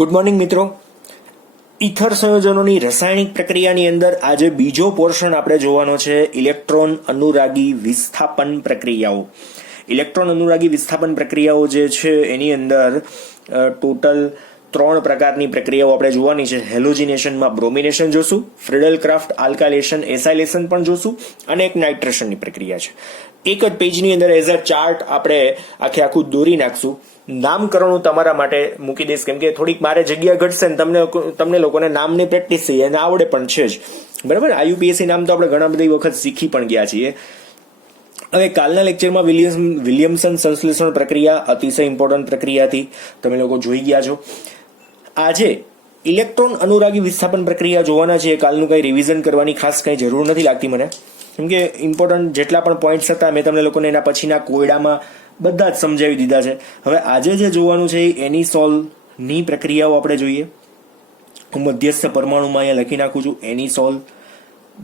Good morning મિત્રો. Ether સંયોજનોની રાસાયણિક પ્રક્રિયાની અંદર આજે બીજો પોર્શન આપણે જોવાનો છે ઇલેક્ટ્રોન અનુરાગી વિસ્થાપન પ્રક્રિયાઓ. ઇલેક્ટ્રોન અનુરાગી વિસ્થાપન પ્રક્રિયાઓ જે છે એની અંદર ટોટલ 3 પ્રકારની પ્રક્રિયાઓ આપણે જોવાની છે. હેલોજિનેશનમાં બ્રોમિનેશન જોશું, ફ્રીડલ ક્રાફ્ટ આલ્કાઇલેશન એસાઇલેશન પણ જોશું અને એક નાઇટ્રેશનની પ્રક્રિયા છે. એક જ પેજની અંદર એઝ અ ચાર્ટ આપણે આખું દોરી નાખશું. નામકરણ હું તમારા માટે મૂકી દઈશ, કેમ કે થોડીક મારે જગ્યા ઘટશે ને તમને લોકોને નામની પ્રેક્ટિસ થઈ અને આવડે પણ છે જ, બરાબર. આયુપીએસસી નામ તો આપણે ઘણા બધી વખત શીખી પણ ગયા છીએ. હવે કાલના લેક્ચરમાં વિલિયમસન સંશ્લેષણ પ્રક્રિયા અતિશય ઇમ્પોર્ટન્ટ પ્રક્રિયા હતી, તમે લોકો જોઈ ગયા છો. આજે ઇલેક્ટ્રોન અનુરાગી વિસ્થાપન પ્રક્રિયા જોવાના છે. કાલનું કંઈ રિવિઝન કરવાની ખાસ કંઈ જરૂર નથી લાગતી મને, કેમ કે ઇમ્પોર્ટન્ટ જેટલા પણ પોઈન્ટ્સ હતા મેં તમને લોકોને એના પછીના કોયડામાં બધા જ સમજાવી દીધા છે. હવે આજે જે જોવાનું છે એ એનિસોલની પ્રક્રિયાઓ આપણે જોઈએ. હું મધ્યસ્થ પરમાણુમાં અહીંયા લખી નાખું છું એનિસોલ,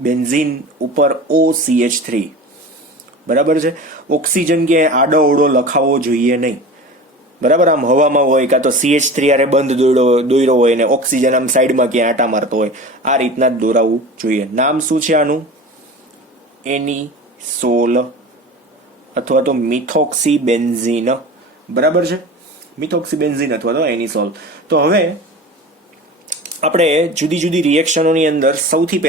બેન્ઝીન ઉપર OCH3, બરાબર છે. ઓક્સિજન કે આડો અવડો લખાવવો જોઈએ નહીં, બરાબર. આમ હવામાં હોય કાં તો CH3 આરે બંધ દોર્યો હોય ને ઓક્સિજન આમ સાઈડમાં ક્યાં આટા મારતો હોય, આ રીતના જ દોરાવવું જોઈએ. નામ શું છે આનું? એનિસોલ અથવા તો મિથોક્સીબેન્ઝીન, બરાબર છે. મિથોક્સીબેન્ઝીન અથવા તો એનિસોલ. તો હવે આપણે જુદી જુદી રિએક્શનોની અંદર સૌથી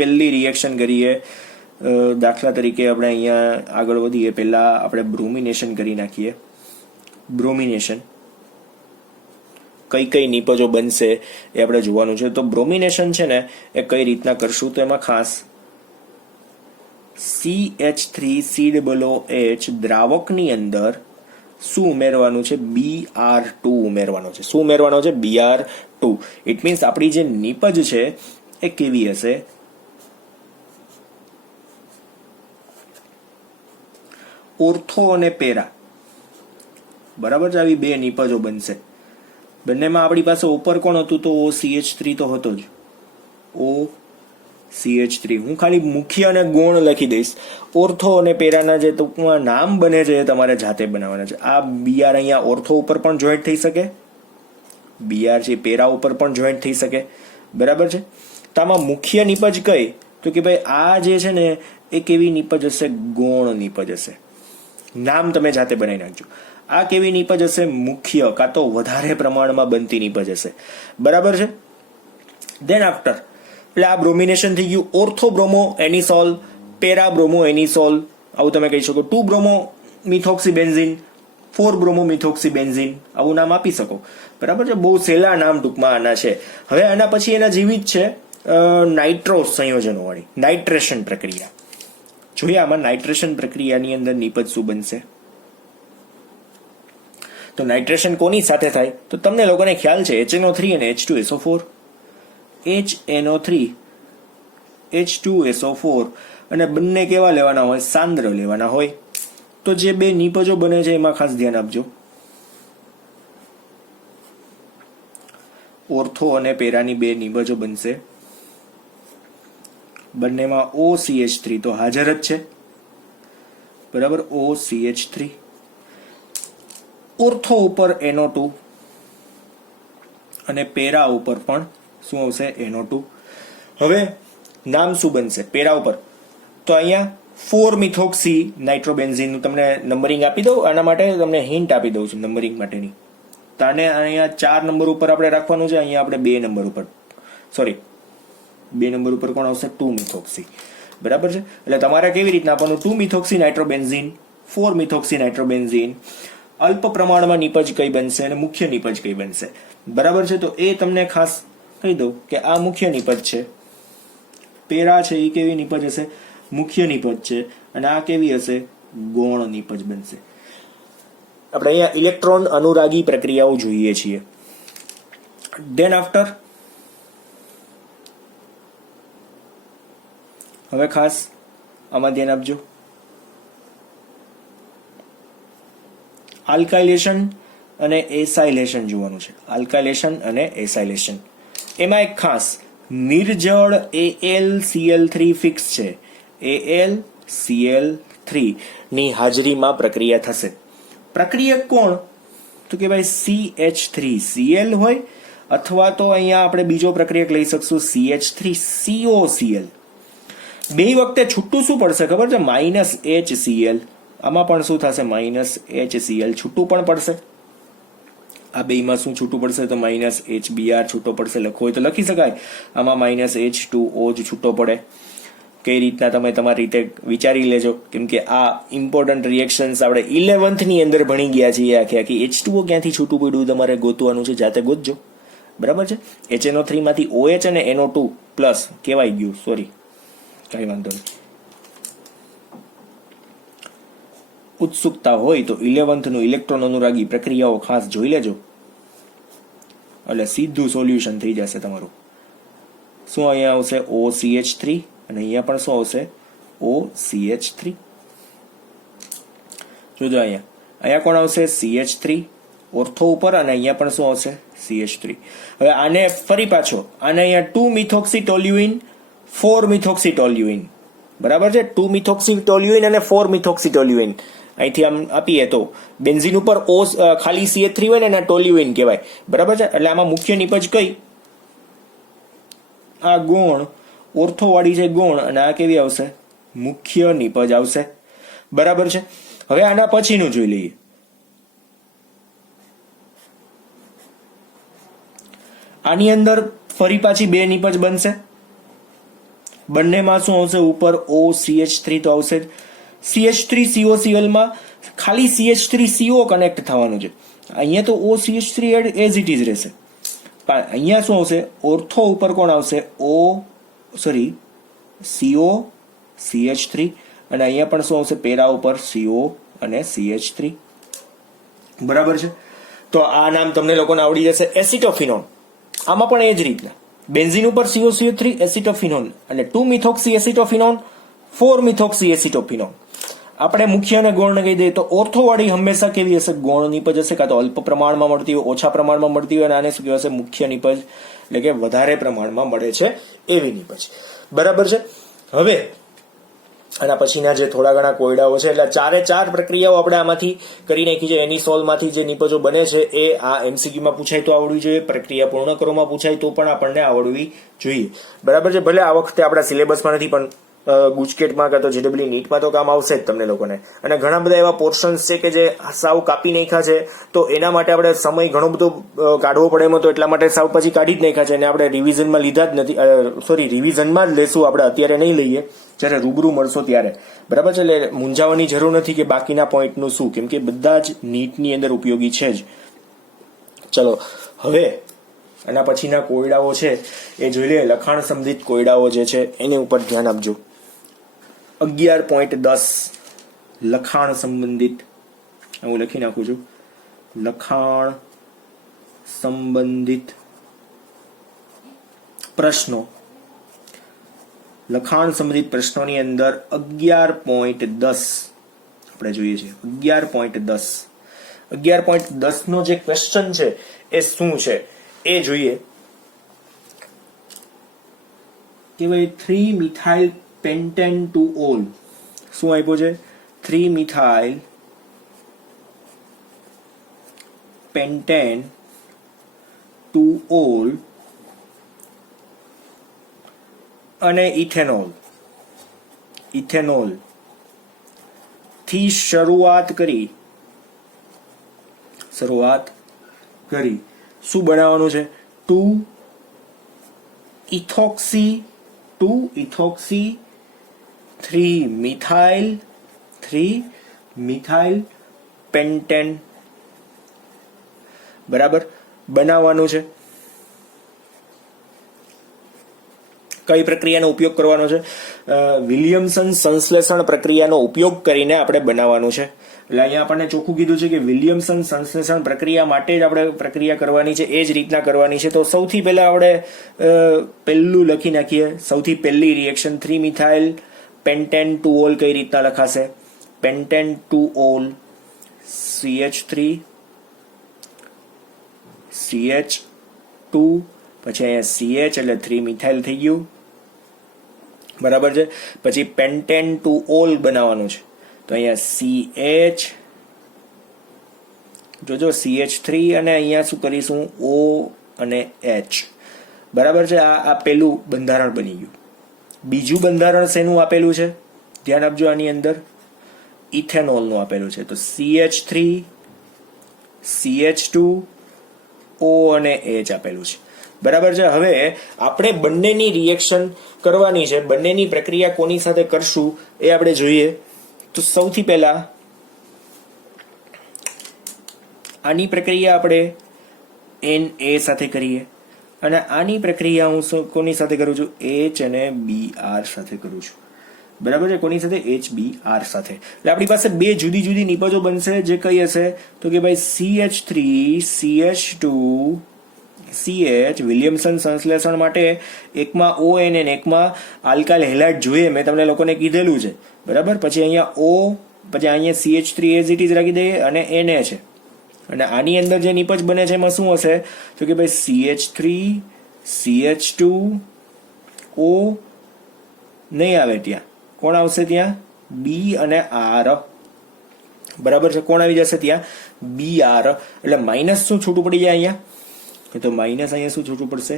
પહેલી રિએક્શન કરીએ. દાખલા તરીકે આપણે અહીંયા આગળ વધીએ પહેલા આપણે બ્રોમિનેશન કરી નાખીએ. બ્રોમિનેશન કઈ નિપજો બનશે એ આપણે જોવાનું છે. તો બ્રોમિનેશન છે ને એ કઈ રીતના કરશું, તો એમાં ખાસ CH3COOH દ્રાવકની અંદર શું ઉમેરવાનું છે? Br2 ઉમેરવાનો છે. શું ઉમેરવાનો છે? Br2. ઇટ મીન્સ આપણી જે નિપજ છે એ કેવી હશે? ઓર્થો અને પેરા, બરાબર છે. આવી બે નિપજો બનશે. બંનેમાં આપણી પાસે ઉપર કોણ હતું? તો OCH3 તો હતો જ, OCH3. હું ખાલી મુખ્ય અને ગૌણ લખી દઈશ. ઓર્થો અને પેરાના જે ટૂંકમાં નામ બને છે એ તમારે જાતે બનાવવાના છે. આ Br અહીંયા ઓર્થો ઉપર પણ જોઈન્ટ થઈ શકે, Br છે પેરા ઉપર પણ જોઈન્ટ થઈ શકે, બરાબર છે. તો આમાં મુખ્ય નિપજ કઈ? તો કે ભાઈ આ જે છે ને એ કેવી નિપજ હશે? ગૌણ નિપજ હશે. નામ તમે જાતે બનાવી નાખજો. આ કેવી નિપજ હશે? મુખ્ય કાં તો વધારે પ્રમાણમાં બનતી નિપજ હશે, બરાબર છે. ધેન આફ્ટર એટલે આ બ્રોમિનેશન થઈ ગયું. ઓર્થો બ્રોમો એનિસોલ, પેરા બ્રોમો એનિસોલ, આવું તમે કહી શકો. 2 બ્રોમો મિથોક્સીબેન્ઝીન, 4 બ્રોમો મિથોક્સીબેન્ઝીન, આવું નામ આપી શકો, બરાબર છે. બહુ સહેલા નામ ટૂંકમાં આના છે. હવે આના પછી એના જેવી જ છે નાઇટ્રો સંયોજનો વાળી નાઇટ્રેશન પ્રક્રિયા. જોઈએ આમાં નાઇટ્રેશન પ્રક્રિયાની અંદર નિપજ શું બનશે. તો નાઇટ્રેશન કોની સાથે થાય? તો તમને લોકોને ખ્યાલ છે HNO3 અને H2SO4. HNO3 H2SO4 અને બંને કેવા લેવાના હોય? સાંદ્ર લેવાના હોય. તો જે બે નિપજો બને છે એમાં ખાસ ધ્યાન આપજો. ઓર્થો અને પેરાની બે નિપજો બનશે. બંનેમાં OCH3 તો હાજર જ છે, બરાબર. OCH3. ઓર્થો ઉપર NO2 અને પેરા ઉપર પણ શું આવશે? NO2. હવે નામ શું બનશે પેરા ઉપર? તો અહીંયા 4 મિથોક્સી નાઇટ્રોબેન્ઝીનનું તમને નંબરિંગ આપી દઉં. આના માટે તમને હિન્ટ આપી દઉં છું નંબરિંગ માટેની. તો આને અહીંયા 4 નંબર ઉપર આપણે રાખવાનું છે, અહીંયા આપણે 2 નંબર ઉપર, સોરી 2 નંબર ઉપર કોણ આવશે? 2 મિથોક્સી, બરાબર છે. એટલે તમારે કેવી રીતના આપવાનું? 2 મિથોક્સી નાઇટ્રોબેન્ઝીન, 4 મિથોક્સી નાઇટ્રોબેન્ઝીન. અલ્પ પ્રમાણમાં નિપજ કઈ બનશે અને મુખ્ય નિપજ કઈ બનશે, બરાબર છે. તો એ તમને ખાસ કહી દઉં કે આ મુખ્ય નિપજ છે, પેરા છે એ કેવી નિપજ હશે? મુખ્ય નિપજ છે. અને આ કેવી હશે? ગૌણ નિપજ બનશે. આપણે અહીંયા ઇલેક્ટ્રોન અનુરાગી પ્રક્રિયાઓ જોઈએ છીએ. ધેન આફ્ટર હવે ખાસ આમાં ધ્યાન આપજો. આલ્કાઇલેશન અને એસાઇલેશન જોવાનું છે. આલ્કાઇલેશન અને એસાઇલેશન. એમાં એક ખાસ નિર્જળ AlCl3 ફિક્સ છે. AlCl3 ની હાજરીમાં પ્રક્રિયા થશે. પ્રક્રિયક કોણ? તો કે ભાઈ CH3Cl હોય, અથવા તો અહીંયા આપણે બીજો પ્રક્રિયક લઈ શકશું CH3COCl. બે વખતે છૂટું શું પડશે ખબર છે? -HCl. આમાં પણ શું થશે? -HCl છૂટું પણ પડશે. આ બેમાં શું છૂટું પડશે? તો -HBr છૂટો પડશે. લખવું હોય તો લખી શકાય. આમાં -H2O જ છૂટો પડે. કઈ રીતના તમે તમારી રીતે વિચારી લેજો, કેમ કે આ ઇમ્પોર્ટન્ટ રિએક્શન્સ આપણે 11th ની અંદર ભણી ગયા છીએ. આખી H2O ક્યાંથી છૂટું પડ્યું તમારે ગોતવાનું છે, જાતે ગોતજો. બરાબર છે? HNO3 માંથી OH અને NO2 પ્લસ કહેવાય ગયું, સોરી, કઈ વાંધો નહીં. ઉત્સુકતા હોય તો 11th નું ઇલેક્ટ્રોન અનુરાગી પ્રક્રિયાઓ ખાસ જોઈ લેજો, એટલે સીધું સોલ્યુશન થઈ જશે તમારું. શું અહીંયા આવશે? OCH3 અને અહીંયા પણ શું આવશે? OCH3. જોજો અહીંયા કોણ આવશે? CH3 ઓર્થો ઉપર, અને અહીંયા પણ શું આવશે? CH3. હવે આને ફરી પાછો આને અહીંયા 2-મિથોક્સીટોલ્યુઇન 4-મિથોક્સીટોલ્યુઇન, બરાબર છે? 2-મિથોક્સીટોલ્યુઇન અને 4-મિથોક્સીટોલ્યુઇન અહીંથી આમ આપીએ તો બેન્ઝીન ઉપર O ખાલી CH3 હોય ને એના ટોલ્યુઇન કહેવાય, બરાબર છે? એટલે આમાં મુખ્ય નિપજ કઈ? આ ગૌણ ઓર્થો વાળી છે ગૌણ, અને આ કેવી આવશે? મુખ્ય નિપજ આવશે, બરાબર છે? હવે આના પછીનું જોઈ લઈએ. આની અંદર ફરી પાછી બે નિપજ બનશે. બંનેમાં શું આવશે? ઉપર OCH3 તો આવશે જ. CH3COCl માં ખાલી CH3CO કનેક્ટ થવાનું છે. અહીંયા તો OCH3 એઝ ઇટ ઇઝ રહેશે. પણ અહીંયા શું આવશે? ઓર્થો ઉપર કોણ આવશે? CO CH3, અને અહીંયા પણ શું આવશે? પેરા ઉપર CO અને CH3, બરાબર છે? તો આ નામ તમને લોકોને આવડી જશે. એસિટોફિનોન, આમાં પણ એ જ રીતના બેન્ઝીન ઉપર COCO3 એસિટોફિનોન, અને 2-મિથોક્સી એસિટોફિનોન 4-મિથોક્સી એસિટોફિનોન. આપણે મુખ્ય અને ગૌણ કહી દઈએ તો ઓર્થોવાળી હંમેશા કેવી હશે? ગૌણ નિપજ હશે, કાં તો અલ્પ પ્રમાણમાં મળતી હોય, ઓછા પ્રમાણમાં મળતી હોય, અને આને શું કહેવાશે? મુખ્ય નિપજ, એટલે કે વધારે પ્રમાણમાં મળે છે એવી નિપજ, બરાબર છે? હવે આના પછીના જે થોડા ઘણા કોયડાઓ છે, એટલે 4 પ્રક્રિયાઓ આપણે આમાંથી કરી નાખી છે. એની સોલ્વમાંથી જે નિપજો બને છે એ આ MCQ માં પૂછાય તો આવડવી જોઈએ, પ્રક્રિયા પૂર્ણ કરવામાં પૂછાય તો પણ આપણને આવડવી જોઈએ, બરાબર છે? ભલે આ વખતે આપણા સિલેબસમાં નથી, પણ ગુજકેટમાં કાં તો JEE નીટમાં તો કામ આવશે જ તમને લોકોને. અને ઘણા બધા એવા પોર્શન્સ છે કે જે સાવ કાપી નાખ્યા છે, તો એના માટે આપણે સમય ઘણો બધો કાઢવો પડે એમ, તો એટલા માટે સાવ પછી કાઢી જ નાખ્યા છે, અને આપણે રિવિઝનમાં લીધા જ નથી. સોરી, રિવિઝનમાં જ લેશું આપણે, અત્યારે નહીં લઈએ, જ્યારે રૂબરૂ મળશો ત્યારે, બરાબર છે? એટલે મૂંઝાવાની જરૂર નથી કે બાકીના પોઈન્ટનું શું, કેમ કે બધા જ નીટની અંદર ઉપયોગી છે જ. ચલો હવે આના પછીના કોયડાઓ છે એ જોઈ લઈએ. લખાણ સંબંધિત કોયડાઓ જે છે એની ઉપર ધ્યાન આપજો. 11.10 લખાણ સંબંધિત, હું લખી નાખું છું, લખાણ સંબંધિત પ્રશ્નો. લખાણ સંબંધિત પ્રશ્નોની અંદર 11.10 આપણે જોઈએ છે. 11.10 11.10 નો જે ક્વેશ્ચન છે એ શું છે એ જોઈએ કે ભાઈ 3-મિથાઇલ પેન્ટેન-2-ઓલ શું આપ્યો છે? 3-મિથાઇલ પેન્ટેન-2-ઓલ અને ઇથેનોલ થી શરૂઆત કરી શું બનાવવાનું છે? 2-ઇથોક્સી 3-મિથાઇલ પેન્ટેન, બરાબર, બનાવવાનું છે. કઈ પ્રક્રિયાનો ઉપયોગ કરવાનો છે? વિલિયમસન સંશ્લેષણ પ્રક્રિયાનો ઉપયોગ કરીને આપણે બનાવવાનું છે. એટલે અહીંયા આપણને ચોખ્ખું કીધું છે કે વિલિયમસન સંશ્લેષણ પ્રક્રિયા માટે જ આપણે પ્રક્રિયા કરવાની છે, એ જ રીતના કરવાની છે. તો સૌથી પહેલા આપણે પહેલું લખી નાખીએ. સૌથી પહેલી રિએક્શન 3-મિથાઇલ પેન્ટેન-2-ઓલ કઈ રીતના લખાશે? પેન્ટેન-2-ઓલ CH3 CH2 પછી અહીંયા CH એટલે 3-મિથાઇલ થઈ ગયું, બરાબર છે? પછી પેન્ટેન-2-ઓલ બનાવવાનું છે, તો અહીંયા જોજો CH3 અને અહીંયા શું કરીશું O અને H. બરાબર છે. આ પેલું બંધારણ બની ગયું. બીજું બંધારણ શેનું આપેલું છે? ધ્યાન આપજો, આની અંદર ઇથેનોલનું આપેલું છે. તો CH3 CH2 O અને H આપેલું છે. બરાબર છે. હવે આપણે બંનેની રિએક્શન કરવાની છે. બંનેની પ્રક્રિયા કોની સાથે કરશું એ આપણે જોઈએ. તો સૌથી પહેલા આની પ્રક્રિયા આપણે Na સાથે કરીએ અને આની પ્રક્રિયા હું કોની સાથે કરું છું? H અને Br સાથે કરું છું. બરાબર છે. કોની સાથે? HBr સાથે. એટલે આપણી પાસે બે જુદી જુદી નિપજો બનશે. જે કઈ હશે? તો કે ભાઈ CH3 CH2 CH વિલિયમસન સંશ્લેષણ માટે એકમાં ON અને એકમાં આલ્કાઇલ હેલાઇડ જોઈએ. મેં તમને લોકોને કીધેલું છે. બરાબર. પછી અહીંયા O, પછી અહીંયા CH3 as it is રાખી દઈએ અને Na છે. અને આની અંદર જે નિપજ બને છે એમાં શું હશે? તો કે ભાઈ CH3 CH2 O નહીં આવે, ત્યાં કોણ આવશે? ત્યાં B અને R. બરાબર છે. કોણ આવી જશે? ત્યાં Br. એટલે માઇનસ શું છૂટું પડી જાય અહીંયા? તો માઇનસ અહીંયા શું છૂટું પડશે?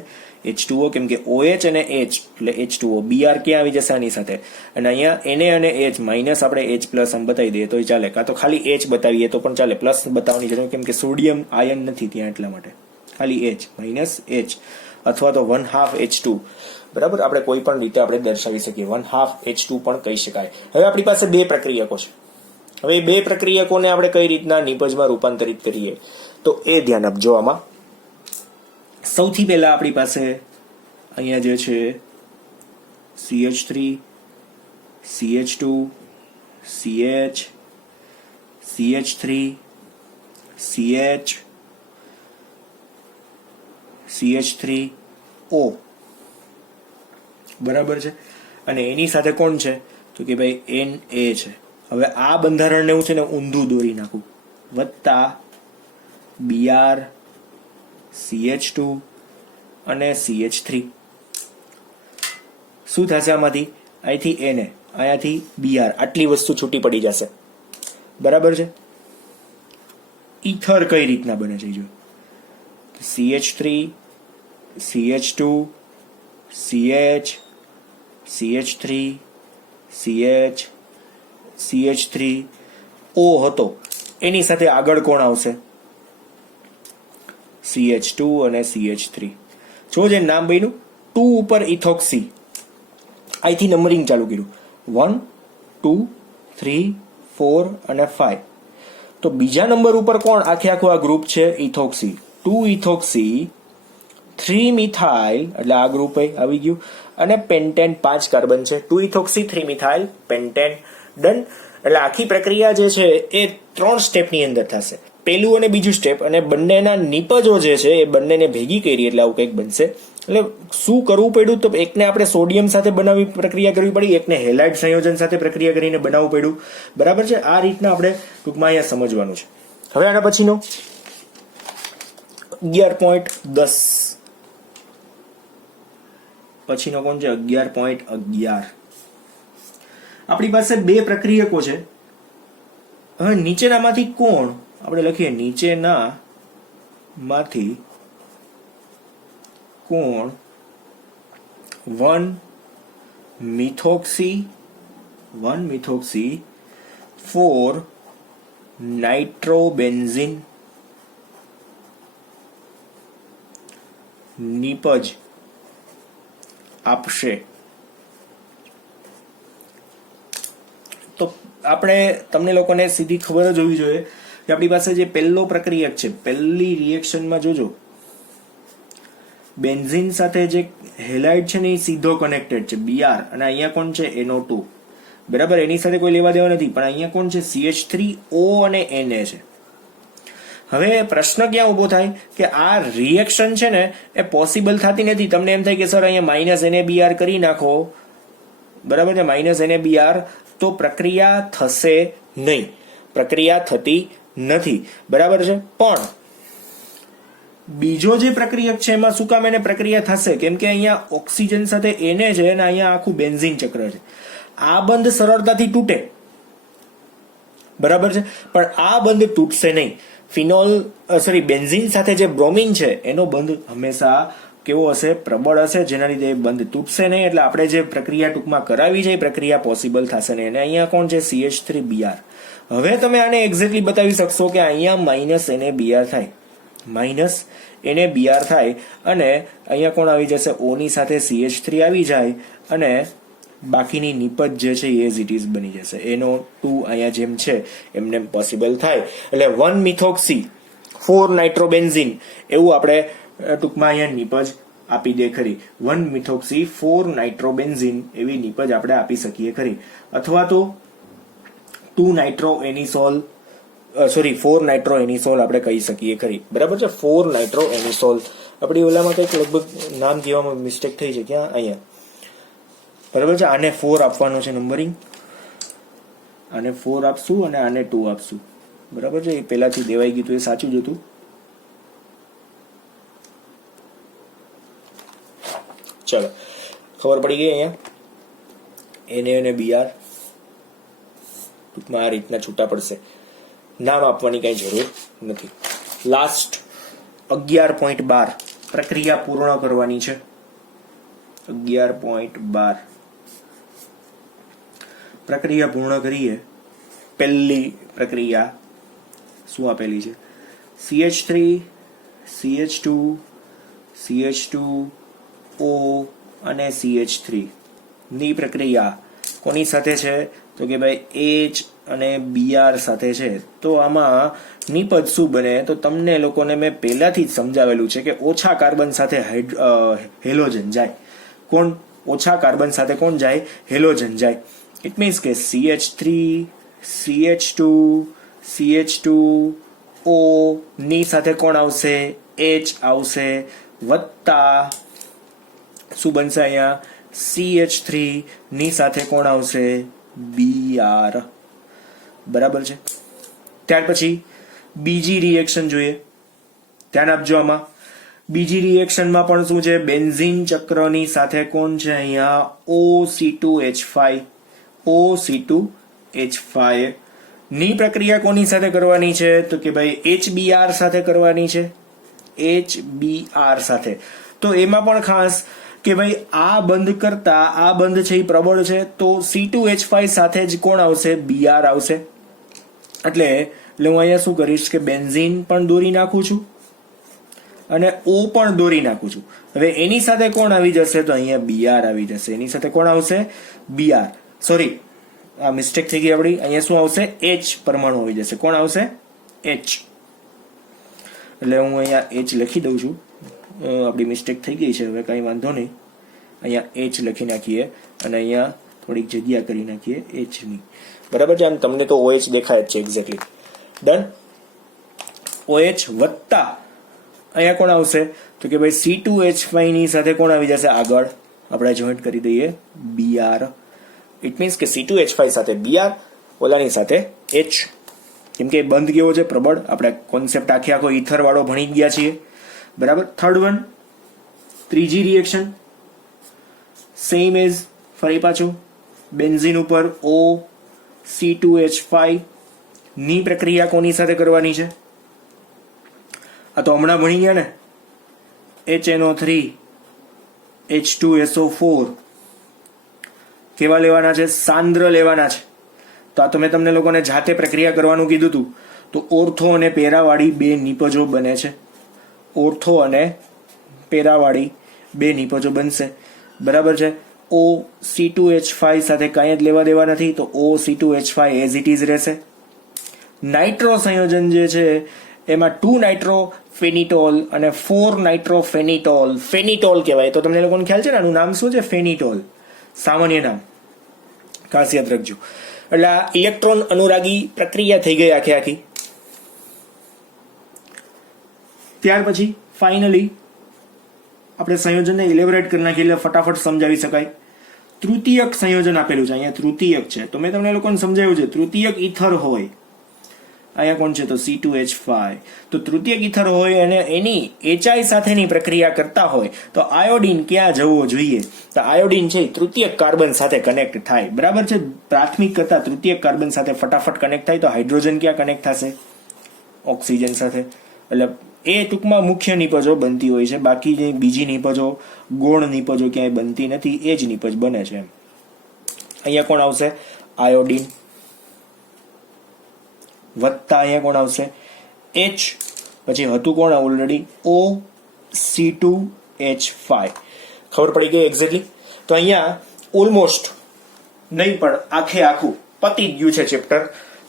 H2O, કેમ કે OH અને H એટલે H2O. Br ક્યાં આવી જશે? આની સાથે. અને અહીંયા Na અને H માઇનસ આપણે H પ્લસ આમ બતાવી દઈએ તો ચાલે, કાં તો ખાલી H બતાવીએ તો પણ ચાલે. પ્લસ બતાવવાની જરૂર, કેમ કે સોડિયમ આયન નથી ત્યાં, એટલા માટે ખાલી H માઇનસ H અથવા તો 1/2 H2. બરાબર. આપણે કોઈ પણ રીતે આપણે દર્શાવી શકીએ. 1/2 H2 પણ કહી શકાય. હવે આપણી પાસે બે પ્રક્રિયકો છે. હવે બે પ્રક્રિયકોને આપણે કઈ રીતના નિપજમાં રૂપાંતરિત કરીએ તો એ ધ્યાન આપજો. આમાં સૌથી પહેલા આપણી પાસે અહીંયા જે છે CH3 CH2 CH CH3 CH CH3O. બરાબર છે. અને એની સાથે કોણ છે? તો કે ભાઈ Na છે. હવે આ બંધારણને હું છે ને ઊંધું દોરી નાખું. વત્તા Br CH2 અને CH3. શું થશે આમાંથી? અહીંથી Na, અહીંયાથી Br. આટલી વસ્તુ છૂટી પડી જશે. બરાબર છે. ઈથર કઈ રીતના બને છે? જો CH3 CH2 CH CH3 CH CH3O હતો. એની સાથે આગળ કોણ આવશે? CH2 અને CH3. જો જે નામ બન્યું 2 ઉપર ઇથોક્સી. અહીંથી નંબરિંગ ચાલુ કર્યું. 1 2 3 4 અને 5. તો બીજા નંબર ઉપર કોણ આખે આખું આ ગ્રુપ છે? ઇથોક્સી. 2 ઇથોક્સી 3 મિથાઇલ, એટલે આ ગ્રુપ આવી ગયું. અને પેન્ટેન 5 કાર્બન છે. 2 ઇથોક્સી 3 મિથાઇલ પેન્ટેન. ડન. એટલે આખી પ્રક્રિયા જે છે એ 3 સ્ટેપની અંદર થશે. પહેલું અને બીજું સ્ટેપ, અને બંનેના નિપજો જે છે એ બંનેને ભેગી કરી એટલે આવું કંઈક બનશે. એટલે શું કરવું પડ્યું? તો એકને આપણે સોડિયમ સાથે બનાવી પ્રક્રિયા કરવી પડી, એકને હેલાઇડ સંયોજન સાથે પ્રક્રિયા કરીને બનાવવું પડ્યું. બરાબર છે. આ રીતના આપણે ટૂંકમાં અહીંયા સમજવાનું છે. હવે આના પછીનો 11.10 પછીનો કોણ છે? 11.11. આપણી પાસે બે પ્રક્રિયકો છે. હવે નીચેનામાંથી કોણ? આપણે લખીએ નીચેના માંથી કોણ 1 મિથોક્સી 4 નાઇટ્રોબેન્ઝીન નિપજ આપશે. તો આપણે તમને લોકોને સીધી ખબર જ હોવી જોઈએ કે આપણી પાસે જે પહેલો પ્રક્રિયક છે, પહેલી રિએક્શનમાં જોજો બેન્ઝીન સાથે જે હેલાઇડ છે ને એ સીધો કનેક્ટેડ છે Br, અને અહીંયા કોણ છે? NO2. બરાબર. એની સાથે કોઈ લેવા દેવા નથી. પણ અહીંયા કોણ છે? CH3O અને Na છે. હવે પ્રશ્ન ક્યાં ઉભો થાય કે આ રિએક્શન છે ને એ પોસિબલ થતી નથી. તમને એમ થાય કે સર અહીંયા -NaBr કરી નાખો. બરાબર છે. -NaBr તો પ્રક્રિયા થશે નહીં. પ્રક્રિયા થતી નથી. બરાબર છે. પણ બીજો જે પ્રક્રિયક છે એમાં શું કામ એને પ્રક્રિયા થશે? કેમ કે અહીંયા ઓક્સિજન સાથે Na છે અને અહીંયા આખું બેન્ઝીન ચક્ર છે. આ બંધ સરળતાથી તૂટે. બરાબર છે. પણ આ બંધ તૂટશે નહીં. બેન્ઝીન સાથે જે બ્રોમિન છે એનો બંધ હંમેશા કેવો હશે? પ્રબળ હશે, જેના લીધે એ બંધ તૂટશે નહીં. એટલે આપણે જે પ્રક્રિયા ટૂંકમાં કરાવી છે એ પ્રક્રિયા પોસિબલ થશે નહીં. અને અહીંયા કોણ છે? CH3Br. હવે તમે આને એક્ઝેક્ટલી બતાવી શકશો કે અહીંયા -NaBr થાય, -NaBr થાય, અને અહીંયા કોણ આવી જશે? O ની સાથે CH3 આવી જાય, અને બાકીની નિપજ જે છે એઝ ઇટ ઇઝ બની જશે. એનો 2 અહીંયા જેમ છે એમને પોસિબલ થાય. એટલે 1-મિથોક્સી 4-નાઇટ્રોબેન્ઝીન એવું આપણે ટૂંકમાં અહીંયા નિપજ આપી દે ખરી. 1-મિથોક્સી 4-નાઇટ્રોબેન્ઝીન એવી નિપજ આપણે આપી શકીએ ખરી. અથવા તો 4-નાઇટ્રોએનિસોલ આપણે કહી શકીએ ખરી. બરાબર છે? 4-નાઇટ્રોએનિસોલ આપણી ઓલામાં કંઈક લગભગ નામ કહેવામાં મિસ્ટેક થઈ છે. ક્યાં? અહીંયા. બરાબર છે? આને 4 આપવાનો છે નંબરિંગ, આને 4 આપશું અને આને 2 આપશું. બરાબર છે? એ પહેલાથી દેવાઈ ગયું હતું, એ સાચું જ હતું. ચલો, ખબર પડી ગઈ. અહીંયા Na અને Br ટૂંકમાં આ રીતના છૂટા પડશે. નામ આપવાની કઈ જરૂર નથી. લાસ્ટ 11.12 પ્રક્રિયા પૂર્ણ કરવાની છે. 11.12 પ્રક્રિયા પૂર્ણ કરીએ. પહેલી પ્રક્રિયા શું આપેલી છે? CH3 CH2 CH2O અને CH3 ની પ્રક્રિયા કોની સાથે છે? તો કે ભાઈ H અને Br સાથે છે. તો આમાં નિપજ શું બને? તો તમને લોકોને મેં પહેલાથી જ સમજાવેલું છે કે ઓછા કાર્બન સાથે હેલોજન જાય. કોણ? ઓછા કાર્બન સાથે કોણ જાય? હેલોજન જાય. ઇટ મીન્સ કે CH3 CH2 CH2O ની સાથે કોણ આવશે? H આવશે, વત્તા શું બનશે અહીંયા? CH3 ની સાથે કોણ આવશે? Br. બરાબર છે? ત્યાર પછી બીજી રિએક્શન જોઈએ. ધ્યાન આપજો આમાં. બીજી રિએક્શનમાં પણ શું છે? બેન્ઝીન ચક્રની સાથે કોણ છે અહીંયા? OC2H5. OC2H5 ની પ્રક્રિયા કોની સાથે કરવાની છે? તો કે ભાઈ HBr સાથે કરવાની છે. HBr સાથે. તો એમાં પણ ખાસ કે ભાઈ આ બંધ કરતા આ બંધ છે એ પ્રબળ છે, તો C2H5 સાથે જ કોણ આવશે? Br આવશે. એટલે હું અહીંયા શું કરીશ કે બેન્ઝીન પણ દોરી નાખું છું અને O પણ દોરી નાખું છું. હવે એની સાથે કોણ આવી જશે? તો અહીંયા Br આવી જશે. એની સાથે કોણ આવશે? Br. સોરી, આ મિસ્ટેક થઈ ગઈ આપણી. અહીંયા શું આવશે? H પરમાણુ આવી જશે. કોણ આવશે? H. એટલે હું અહીંયા H લખી દઉં છું. આપણી મિસ્ટેક થઈ ગઈ છે, હવે કઈ વાંધો નહીં. અહીંયા H લખી નાખીએ અને અહીંયા થોડીક જગ્યા કરી નાખીએ H ની. બરાબર છે? અને તમને તો OH દેખાય જ છે એક્ઝેક્ટલી. ડન. OH વત્તા અહીંયા કોણ આવશે? તો કે ભાઈ C2H5 ની સાથે કોણ આવી જશે? આગળ આપણે જોઈન્ટ કરી દઈએ Br. ઇટ મીન્સ કે C2H5 સાથે Br, ઓલાની સાથે H. કેમ કે બંધ કેવો છે? પ્રબળ. આપણે કોન્સેપ્ટ આખો ઈથર વાળો ભણી ગયા છીએ. બરાબર. થર્ડ વન, ત્રીજી રિએક્શન સેમ એઝ ફરી પાછું બેન્ઝીન ઉપર OC2H5 ની પ્રક્રિયા કોની સાથે કરવાની છે? આ તો હમણાં ભણી ગયા ને. HNO3 H2SO4 કેવા લેવાના છે? સાંદ્ર લેવાના છે. તો આ તો મેં તમને લોકોને જાતે પ્રક્રિયા કરવાનું કીધું હતું. તો ઓર્થો અને પેરાવાળી બે નિપજો બને છે. ઓર્થો અને પેરાવાળી બે નિપજો બનશે. બરાબર છે? OC2H5 સાથે કાંઈ જ લેવા દેવા નથી, તો OC2H5 એઝ ઇટ ઇઝ રહેશે. નાઇટ્રો સંયોજન જે છે એમાં 2-નાઇટ્રોફેનિટોલ અને 4-નાઇટ્રોફેનિટોલ ફેનિટોલ કહેવાય. તો તમને લોકોને ખ્યાલ છે ને આનું નામ શું છે? ફેનિટોલ. સામાન્ય નામ, ખાસ યાદ રાખજો. એટલે આ ઇલેક્ટ્રોન અનુરાગી પ્રક્રિયા થઈ ગઈ આખી. ત્યાર પછી ફાઇનલી આપણે સંયોજનને ઇલેબોરેટ કરી નાખીએ એટલે ફટાફટ સમજાવી શકાય. તૃતીયક સંયોજન આપેલું છે. અહીંયા તૃતીયક છે, તો મેં તમને લોકોને સમજાવ્યું છે. તૃતીયક ઈથર હોય, અહીંયા કોણ છે? તો C2H5. તો તૃતીયક ઈથર હોય અને એની HI સાથેની પ્રક્રિયા કરતા હોય તો આયોડિન ક્યાં જવો જોઈએ? તો આયોડિન છે તૃતીયક કાર્બન સાથે કનેક્ટ થાય. બરાબર છે? પ્રાથમિક કરતા તૃતીયક કાર્બન સાથે ફટાફટ કનેક્ટ થાય. તો હાઇડ્રોજન ક્યાં કનેક્ટ થશે? ઓક્સિજન સાથે. એટલે એ ટૂંકમાં મુખ્ય નિપજો બનતી હોય છે, બાકી જે બીજી નિપજો ગૌણ નિપજો ક્યાંય બનતી નથી, એ જ નિપજ બને છે. અહીંયા કોણ આવશે? આયોડીન. વત્તા અહીંયા કોણ આવશે? H. પછી હતું કોણ ઓલરેડી? OC2H5. ખબર પડી ગઈ એક્ઝેક્ટલી? તો અહીંયા ઓલમોસ્ટ નહીં પણ આખે આખું પતી ગયું છે ચેપ્ટર.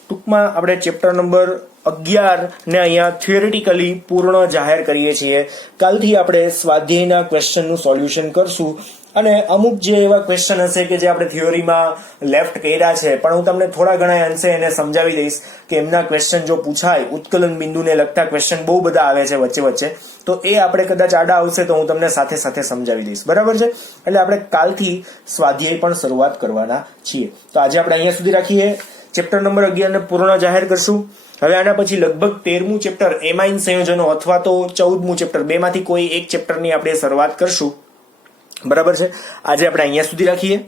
ટૂંકમાં આપણે ચેપ્ટર નંબર 11 ને અહીંયા થિયોરિટિકલી પૂર્ણ જાહેર કરીએ છીએ. કાલથી આપણે સ્વાધ્યાયના ક્વેશ્ચનનું સોલ્યુશન કરશું અને અમુક જે એવા ક્વેશ્ચન હશે કે જે આપણે થિયોરીમાં લેફ્ટ કર્યા છે, પણ હું તમને થોડા ઘણા અંશે એને સમજાવી દઈશ કે એમના ક્વેશ્ચન જો પૂછાય, ઉત્કલન બિંદુને લગતા ક્વેશ્ચન બહુ બધા આવે છે વચ્ચે વચ્ચે, તો એ આપણે કદાચ આડા આવશે તો હું તમને સાથે સાથે સમજાવી દઈશ. બરાબર છે? એટલે આપણે કાલથી સ્વાધ્યાય પણ શરૂઆત કરવાના છીએ. તો આજે આપણે અહીંયા સુધી રાખીએ. ચેપ્ટર નંબર 11 ને પૂર્ણ જાહેર કરશું. હવે આના પછી લગભગ 13મું ચેપ્ટર એમાઇન સંયોજનો અથવા તો 14મું ચેપ્ટર, બેમાંથી કોઈ એક ચેપ્ટરની આપણે શરૂઆત કરશું. બરાબર છે? આજે આપણે અહીંયા સુધી રાખીએ.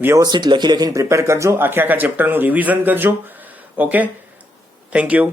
વ્યવસ્થિત લખીને પ્રિપેર કરજો. આખા ચેપ્ટરનું રિવિઝન કરજો. Okay, thank you.